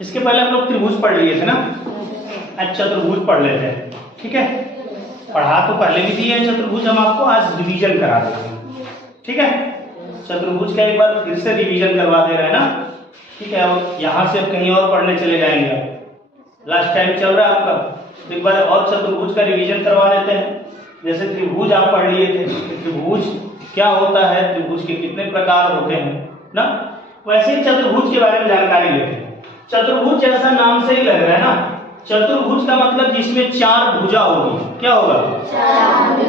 इसके पहले हम लोग त्रिभुज पढ़ लिए थे ना, आज चतुर्भुज पढ़ लेते हैं। ठीक है, पढ़ा तो पहले भी दिए हैं चतुर्भुज, हम आपको आज डिवीजन करा देते हैं। ठीक है, चतुर्भुज का एक बार फिर से डिवीजन करवा दे रहे हैं ना। ठीक है, अब यहाँ से अब कहीं और पढ़ने चले जाएंगे। लास्ट टाइम चल रहा है आपका, तो एक बार और चतुर्भुज का रिवीजन करवा देते हैं। जैसे त्रिभुज आप पढ़ लिए थे, त्रिभुज क्या होता है, त्रिभुज के कितने प्रकार होते हैं ना, वैसे ही चतुर्भुज के बारे में जानकारी लेते हैं। चतुर्भुज जैसा नाम से ही लग रहा है ना, चतुर्भुज का मतलब जिसमें 4 भुजा होगी। क्या होगा?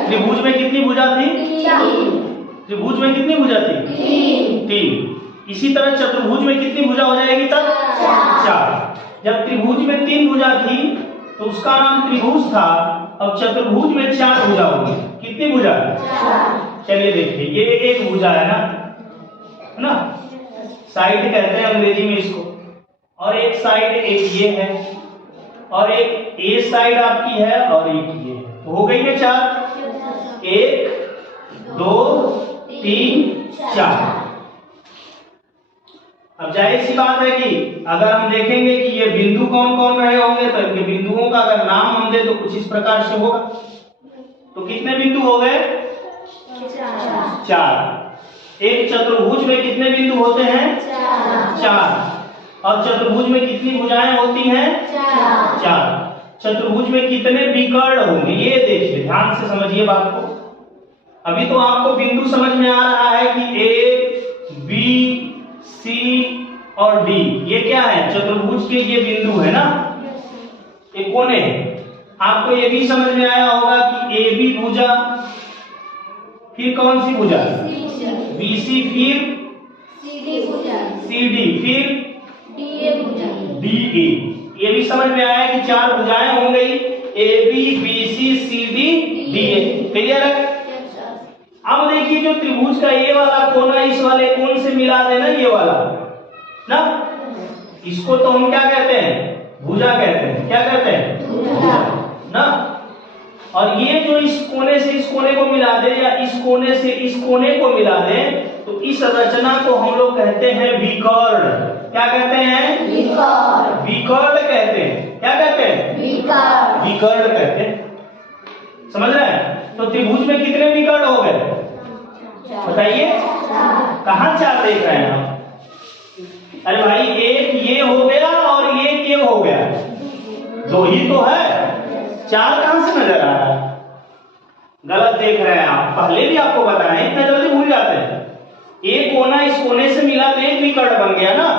त्रिभुज में कितनी भुजा थी? त्रिभुज में कितनी भुजा थी? 3। इसी तरह चतुर्भुज में कितनी भुजा हो जाएगी तब? 4। जब त्रिभुज में 3 भुजा थी तो उसका नाम त्रिभुज था। अब चतुर्भुज में 4 भुजा होगी। कितनी भुजा? 4। चलिए देखिए, ये एक भुजा है ना, साइड कहते हैं अंग्रेजी में इसको, और एक साइड एक ये है, और एक ए साइड आपकी है, और एक ये है। हो गई ना 4। 1 2 3 4। अब जाहिर सी बात है कि अगर हम देखेंगे कि ये बिंदु कौन कौन रहे होंगे, तो इनके बिंदुओं का अगर नाम हम दे तो कुछ इस प्रकार से होगा। तो कितने बिंदु हो गए? 4। एक चतुर्भुज में कितने बिंदु होते हैं? 4। और चतुर्भुज में कितनी भुजाएं होती हैं? 4। चतुर्भुज में कितने विकर्ण होंगे, ये देखिए, ध्यान से समझिए बात को। अभी तो आपको बिंदु समझ में आ रहा है कि ए बी सी और डी ये क्या है, चतुर्भुज के ये बिंदु है ना, ये कोने। आपको ये भी समझ में आया होगा कि ए बी भुजा, फिर कौन सी भुजा? बी सी, फिर सी डी, फिर डी ए। ये भी समझ में आया कि 4 भुजाएं हो गई, A B B C C D D A. Clear है? अब देखिए, जो त्रिभुज का ये वाला कोना इस वाले कोण से मिला देना, ये वाला ना, इसको तो हम क्या कहते हैं? भुजा कहते हैं। क्या कहते हैं? भुजा ना। और ये जो इस कोने से इस कोने को मिला दे, या इस कोने से इस कोने को मिला दे, तो इस रचना को हम लोग कहते हैं विकर्ण। क्या कहते हैं? विकर्ण कहते हैं। क्या कहते हैं? विकर्ण कहते हैं। समझ रहे हैं? तो त्रिभुज में कितने विकर्ण हो गए बताइए? कहां 4 देख रहे हैं हम? अरे भाई, एक ये हो गया और एक ये हो गया, 2 ही तो है, 4 कहां से नजर आ रहा है? गलत देख रहे हैं आप। पहले भी आपको बताया, इतना जल्दी भूल जाते हैं। एक कोना इस कोने से मिला तो एक विकर्ण बन गया ना,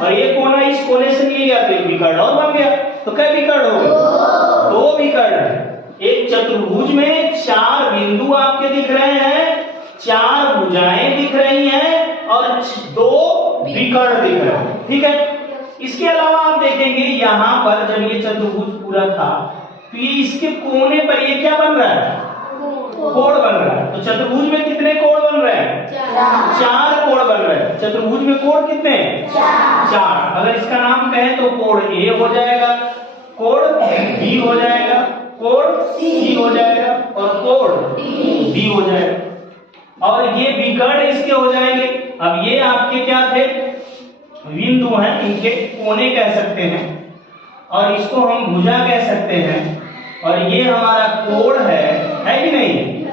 और एक कोना इस कोने से मिल गया तो एक विकर्ण और बन गया। तो क्या विकर्ण हो गए? 2 विकर्ण। एक चतुर्भुज में 4 बिंदु आपके दिख रहे हैं, 4 भुजाएं दिख रही हैं, और 2 विकर्ण दिख रहे हैं। ठीक है, इसके अलावा आप देखेंगे यहाँ पर जब ये चतुर्भुज पूरा था, तो ये इसके कोने पर ये क्या बन रहा है? कोण बन रहा है। तो चतुर्भुज में कितने कोण बन रहे हैं? 4 कोण बन रहे हैं। चतुर्भुज में कोण कितने? 4। अगर इसका नाम कहें तो कोण ए हो जाएगा, कोण बी हो जाएगा, कोण सी हो जाएगा, और कोण डी हो जाएगा। और ये विकर्ण इसके हो जाएंगे। अब ये आपके क्या थे? बिंदु हैं, इनके कोने कह सकते हैं, और इसको हम भुजा कह सकते हैं, और ये हमारा कोण है कि नहीं?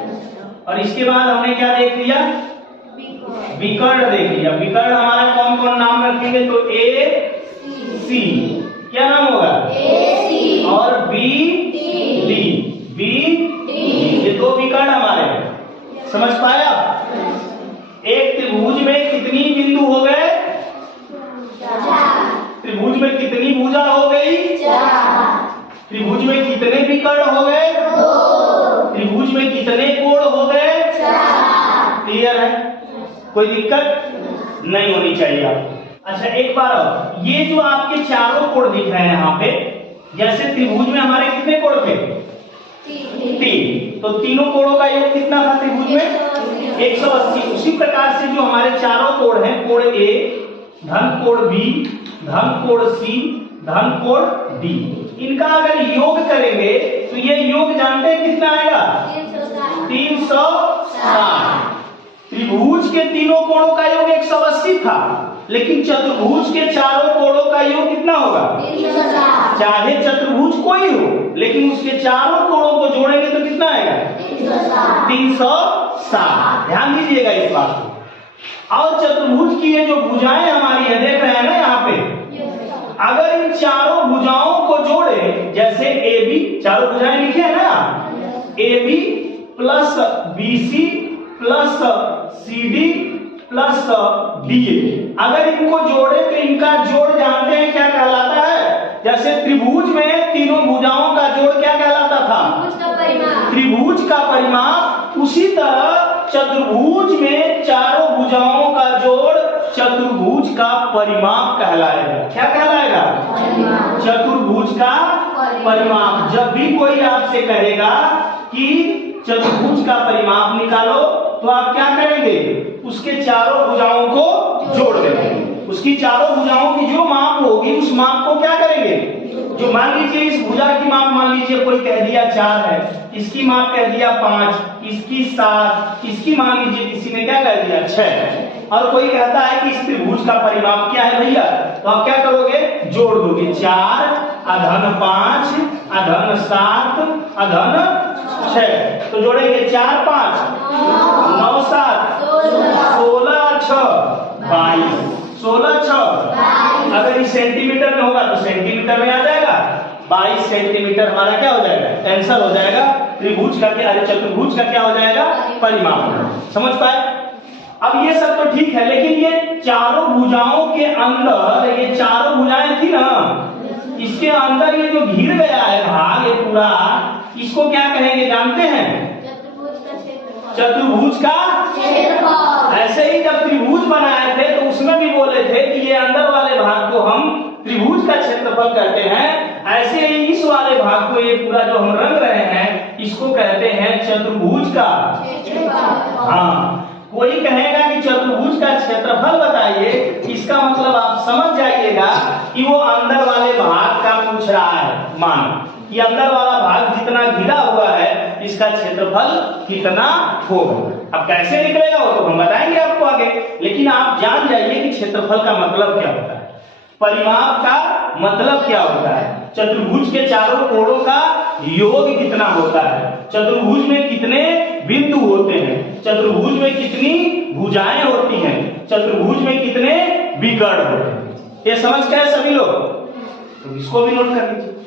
और इसके बाद हमने क्या देख लिया? विकर्ण देख लिया। विकर्ण हमारा कौन कौन नाम रखेंगे? तो ए सी, क्या नाम होगा? ए सी, और बी डी, बी डी। ये 2 विकर्ण हमारे। समझ पाया? एक त्रिभुज में कितनी बिंदु हो गए? 4। त्रिभुज में कितनी भुजा हो गई? 4। त्रिभुज में कितने विकर्ण हो गए? 2। त्रिभुज में कितने कोण हो गए? 4। क्लियर है? कोई दिक्कत नहीं होनी चाहिए आपको। अच्छा, एक बार और, ये जो आपके चारों कोण दिख रहे हैं यहाँ पे, जैसे त्रिभुज में हमारे कितने कोण थे? 3। तो तीनों कोणों का योग कितना था त्रिभुज में? 180। उसी प्रकार से जो हमारे चारों कोण हैं, कोण ए धन कोण बी धन कोण सी धन कोण डी, इनका अगर योग करेंगे तो ये योग जानते हैं कितना आएगा? 360। त्रिभुज के तीनों कोणों का योग 180 था, लेकिन चतुर्भुज के चारों कोणों का योग कितना चाहे चतुर्भुज कोई हो, लेकिन उसके चारों कोणों को जोड़ेंगे तो कितना आएगा? 360। ध्यान दीजिएगा इस बात को। और चतुर्भुज की ये जो भुजाएं हमारी है, देख रहे हैं ना यहाँ पे, अगर इन चारों भुजाओं को जोड़े, जैसे ए बी, चारों भुजाएं लिखे है ना, A B plus B C plus C D plus D A, अगर इनको जोड़े तो इनका जोड़ जानते हैं क्या कहलाता है? जैसे त्रिभुज में तीनों भुजाओं का जोड़ क्या कहलाता था? त्रिभुज का परिमाप। उसी तरह चतुर्भुज में चारों भुजाओं का जोड़ चतुर्भुज का परिमाप कहलाएगा। क्या कहलाएगा? चतुर्भुज का परिमाप। जब भी कोई आपसे कहेगा कि चतुर्भुज का परिमाप निकालो, तो आप क्या करेंगे? उसके चारों भुजाओं को जोड़ देंगे। उसकी चारों भुजाओं की जो माप होगी, उस माप को क्या करेंगे? जो मान लीजिए इस भुजा की माप, मान लीजिए कोई कह दिया 4 है, इसकी माप कह दिया 5, इसकी 7, इसकी मान लीजिए किसी ने क्या कह दिया 6, और कोई कहता है कि इस त्रिभुज का परिमाप क्या है भैया, तो आप क्या करोगे? जोड़ दोगे। 4 अधन 5 अधन 7 अधन 6, तो जोड़ेंगे 4 5 9 7 16 6 22, 16 6। अगर ये सेंटीमीटर में होगा तो सेंटीमीटर में आ जाएगा। 22 सेंटीमीटर हमारा क्या हो जाएगा? आंसर हो जाएगा। त्रिभुज का क्या, चतुर्भुज का क्या हो जाएगा? परिमाप। समझ पाए? अब ये सब तो ठीक है, लेकिन ये चारों भुजाओं के अंदर, ये चारों भुजाएं थी ना, इसके अंदर ये जो घिर गया है भाग, ये पूरा, इसको क्या कहेंगे जानते हैं? चतुर्भुज का क्षेत्रफल। ऐसे ही जब त्रिभुज बनाए थे तो उसमें भी बोले थे कि ये अंदर वाले भाग को हम त्रिभुज का क्षेत्रफल कहते हैं। ऐसे ही इस वाले भाग को, ये पूरा जो हम रंग रहे हैं, इसको कहते हैं चतुर्भुज का क्षेत्रफल। हाँ, कोई कहेगा कि चतुर्भुज का क्षेत्रफल बताइए, इसका मतलब आप समझ जाइएगा कि वो अंदर वाले भाग का पूछ रहा है। मान कि अंदर वाला भाग जितना घिरा हुआ है, इसका क्षेत्रफल कितना होगा। अब कैसे निकलेगा वो तो हम बताएंगे आपको आगे, लेकिन आप जान जाइए कि क्षेत्रफल का मतलब क्या होता है, परिमाप का मतलब क्या होता है, चतुर्भुज के चारों कोणों का योग कितना होता है, चतुर्भुज में कितने बिंदु होते हैं, चतुर्भुज में कितनी भुजाएं होती हैं, चतुर्भुज में कितने विकर्ण होते हैं। ये समझ गए सभी लोग? तो इसको भी नोट कर लीजिए।